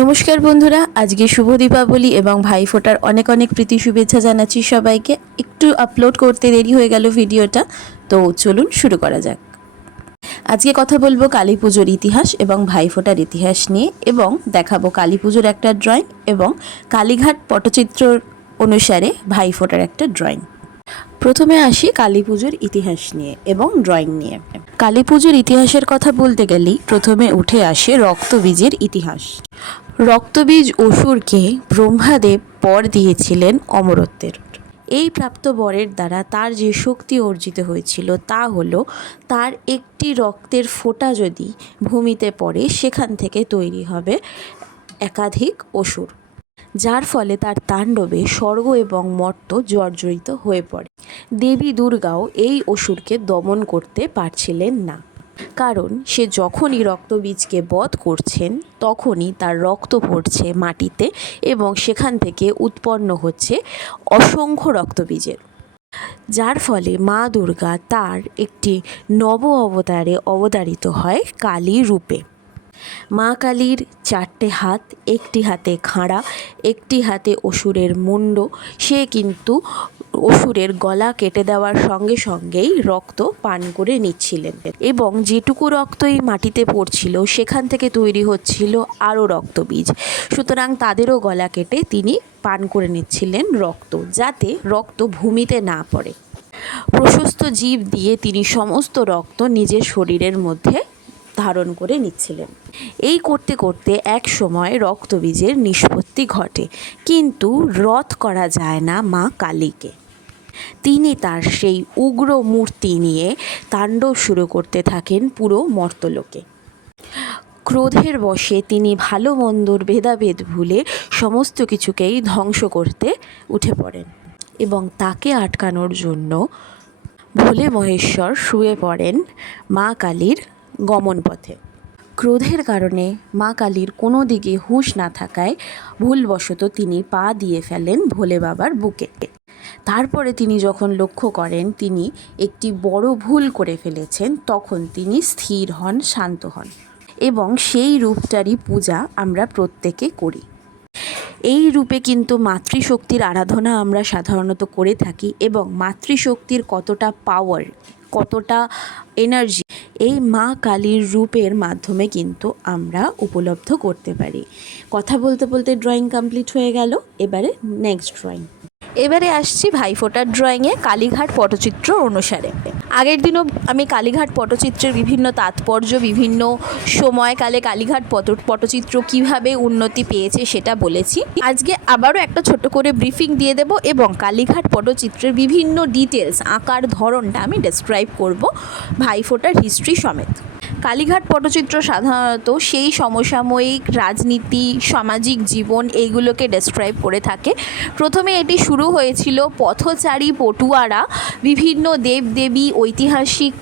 নমস্কার বন্ধুরা, আজকে শুভ দীপাবলি এবং ভাইফোঁটার অনেক অনেক প্রীতি শুভেচ্ছা জানাচ্ছি সবাইকে। একটু আপলোড করতে দেরি হয়ে গেল ভিডিওটা, তো চলুন শুরু করা যাক। আজকে কথা বলবো কালী পুজোর ইতিহাস এবং ভাইফোঁটার ইতিহাস নিয়ে, এবং দেখাবো কালী পুজোর একটা ড্রয়িং এবং কালীঘাট পটচিত্র অনুসারে ভাইফোঁটার একটা ড্রয়িং। প্রথমে আসি কালী পুজোর ইতিহাস নিয়ে এবং ড্রয়িং নিয়ে। কালী পুজোর ইতিহাসের কথা বলতে গেলেই প্রথমে উঠে আসে রক্তবীজের ইতিহাস। রক্তবীজ অসুরকে ব্রহ্মাদেব বর দিয়েছিলেন অমরত্বের। এই প্রাপ্ত বরের দ্বারা তার যে শক্তি অর্জিত হয়েছিল তা হলো, তার একটি রক্তের ফোঁটা যদি ভূমিতে পড়ে সেখান থেকে তৈরি হবে একাধিক অসুর, যার ফলে তার তাণ্ডবে স্বর্গ এবং মর্ত্য জর্জরিত হয়ে পড়ে। দেবী দুর্গাও এই অসুরকে দমন করতে পারছিলেন না, কারণ সে যখনই রক্তবীজকে বধ করছেন তখনই তার রক্ত পড়ছে মাটিতে এবং সেখান থেকে উৎপন্ন হচ্ছে অসংখ্য রক্তবীজের, যার ফলে মা দুর্গা তার একটি নব অবতারে অবতারিত হয় কালী রূপে। মা কালীর চারটে হাত, একটি হাতে খাঁড়া, একটি হাতে অসুরের মুণ্ড। সে কিন্তু অসুরের গলা কেটে দেওয়ার সঙ্গে সঙ্গেই রক্ত পান করে নিচ্ছিলেন, এবং যেটুকু রক্ত এই মাটিতে পড়ছিল সেখান থেকে তৈরি হচ্ছিল আরও রক্তবীজ। সুতরাং তাদেরও গলা কেটে তিনি পান করে নিচ্ছিলেন রক্ত, যাতে রক্ত ভূমিতে না পড়ে। প্রশস্ত জিভ দিয়ে তিনি সমস্ত রক্ত নিজের শরীরের মধ্যে ধারণ করে নিচ্ছিলেন। এই করতে করতে এক সময় রক্তবীজের নিষ্পত্তি ঘটে, কিন্তু রোধ করা যায় না মা কালীকে। তিনি তার সেই উগ্র মূর্তি নিয়ে তাণ্ডব শুরু করতে থাকেন পুরো মর্ত্যলোকে। ক্রোধের বশে তিনি ভালো মন্দর ভেদাভেদ ভুলে সমস্ত কিছুকেই ধ্বংস করতে উঠে পড়েন, এবং তাকে আটকানোর জন্য ভোলে মহেশ্বর শুয়ে পড়েন মা কালীর গমন পথে। ক্রোধের কারণে মা কালীর কোনো দিকে হুঁশ না থাকায় ভুলবশত তিনি পা দিয়ে ফেলেন ভোলে বাবার বুকে। তারপরে তিনি যখন লক্ষ্য করেন তিনি একটি বড় ভুল করে ফেলেছেন, তখন তিনি স্থির হন, শান্ত হন, এবং সেই রূপটারই পূজা আমরা প্রত্যেকে করি। এই রূপে কিন্তু মাতৃশক্তির আরাধনা আমরা সাধারণত করে থাকি, এবং মাতৃশক্তির কতটা পাওয়ার, কতটা এনার্জি এই মা কালীর রূপের মাধ্যমে কিন্তু আমরা উপলব্ধ করতে পারি। কথা বলতে বলতে ড্রয়িং কমপ্লিট হয়ে গেল। এবারে নেক্সট ড্রয়িং। এবারে আসছি ভাইফোঁটার ড্রয়িংয়ে কালীঘাট পটচিত্র অনুসারে। আগের দিনও আমি কালীঘাট পটচিত্রের বিভিন্ন তাৎপর্য, বিভিন্ন সময়কালে কালীঘাট পটচিত্র কিভাবে উন্নতি পেয়েছে সেটা বলেছি। আজকে আবারও একটা ছোট করে ব্রিফিং দিয়ে দেব, এবং কালীঘাট পটচিত্রের বিভিন্ন ডিটেলস, আঁকার ধরনটা আমি ডেসক্রাইব করব ভাইফোঁটার হিস্ট্রি সমেত। কালীঘাট পটচিত্র সাধারণত সেই সমসাময়িক রাজনীতি, সামাজিক জীবন এইগুলোকে ডেসক্রাইব করে থাকে। প্রথমে এটি শুরু হয়েছিল পথচারী পটুয়ারা বিভিন্ন দেবদেবী, ঐতিহাসিক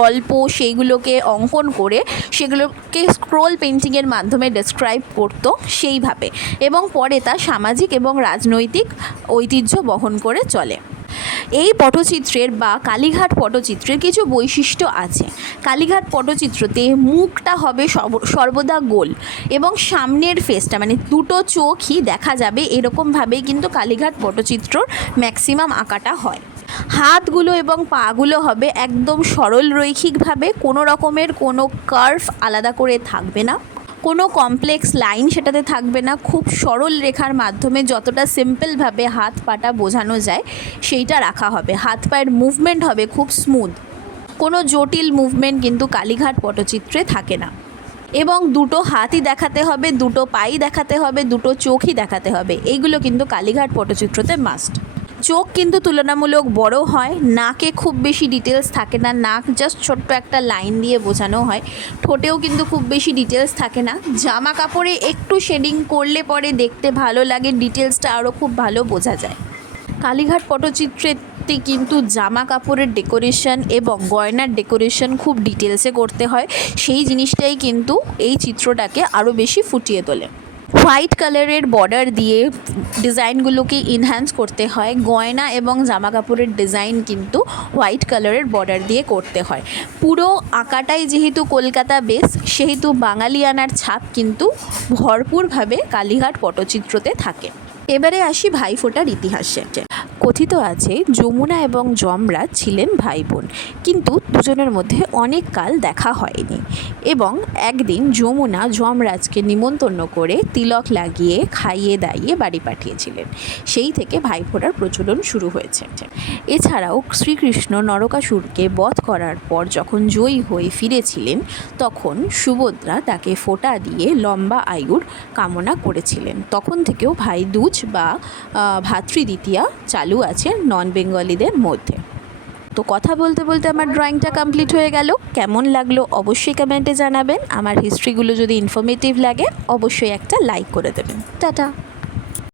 গল্প সেইগুলোকে অঙ্কন করে সেগুলোকে স্ক্রোল পেন্টিংয়ের মাধ্যমে ডেসক্রাইব করতো সেইভাবে, এবং পরে তা সামাজিক এবং রাজনৈতিক ঐতিহ্য বহন করে চলে। এই পটচিত্রের বা কালীঘাট পটচিত্রের কিছু বৈশিষ্ট্য আছে। কালীঘাট পটচিত্রতে মুখটা হবে সর্বদা গোল, এবং সামনের ফেসটা মানে দুটো চোখই দেখা যাবে, এরকমভাবেই কিন্তু কালীঘাট পটচিত্রর ম্যাক্সিমাম আঁকাটা হয়। হাতগুলো এবং পাগুলো হবে একদম সরল রৈখিকভাবে, কোনো রকমের কোনো কার্ভ আলাদা করে থাকবে না, কোনো কমপ্লেক্স লাইন সেটাতে থাকবে না। খুব সরল রেখার মাধ্যমে যতটা সিম্পলভাবে হাত পাটা বোঝানো যায় সেইটা রাখা হবে। হাত পায়ের মুভমেন্ট হবে খুব স্মুথ, কোনো জটিল মুভমেন্ট কিন্তু কালীঘাট পটচিত্রে থাকে না। এবং দুটো হাতই দেখাতে হবে, দুটো পাই দেখাতে হবে, দুটো চোখই দেখাতে হবে, এইগুলো কিন্তু কালীঘাট পটচিত্রতে মাস্ট। চোখ কিন্তু তুলনামূলক বড় হয়, নাকে খুব বেশি ডিটেলস থাকে না, নাক জাস্ট ছোট্ট একটা লাইন দিয়ে বোঝানো হয়। ঠোঁটেও কিন্তু খুব বেশি ডিটেলস থাকে না। জামা কাপড়ে একটু শেডিং করলে পরে দেখতে ভালো লাগে, ডিটেলসটা আরও খুব ভালো বোঝা যায়। কালীঘাট পটচিত্রেতে কিন্তু জামা কাপড়ের ডেকোরেশন এবং গয়নার ডেকোরেশন খুব ডিটেলসে করতে হয়, সেই জিনিসটাই কিন্তু এই চিত্রটাকে আরও বেশি ফুটিয়ে তোলে। হোয়াইট কালারের বর্ডার দিয়ে ডিজাইনগুলোকে এনহ্যান্স করতে হয়। গয়না এবং জামা কাপড়ের ডিজাইন কিন্তু হোয়াইট কালারের বর্ডার দিয়ে করতে হয়। পুরো আঁকাটাই যেহেতু কলকাতা বেস, সেহেতু বাঙালিয়ানার ছাপ কিন্তু ভরপুরভাবে কালীঘাট পটচিত্রতে থাকে। এবারে আসি ভাইফোঁটার ইতিহাসে। কথিত আছে যমুনা এবং যমরাজ ছিলেন ভাই বোন, কিন্তু দুজনের মধ্যে অনেক কাল দেখা হয়নি এবং একদিন যমুনা যমরাজকে নিমন্ত্রণ করে তিলক লাগিয়ে খাইয়ে দাইয়ে বাড়ি পাঠিয়েছিলেন। সেই থেকে ভাইফোঁটার প্রচলন শুরু হয়েছে। এছাড়াও শ্রীকৃষ্ণ নরকাসুরকে বধ করার পর যখন জয়ী হয়ে ফিরেছিলেন, তখন সুভদ্রা তাকে ফোঁটা দিয়ে লম্বা আয়ুর কামনা করেছিলেন। তখন থেকেও ভাই দুজ বা ভাতৃদ্বিতীয়া চালু আছে নন বেঙ্গলিদের মধ্যে। তো কথা বলতে বলতে আমার ড্রয়িংটা কমপ্লিট হয়ে গেল। কেমন লাগলো অবশ্যই কমেন্টে জানাবেন। আমার হিস্ট্রিগুলো যদি ইনফরমেটিভ লাগে অবশ্যই একটা লাইক করে দেবেন। টাটা।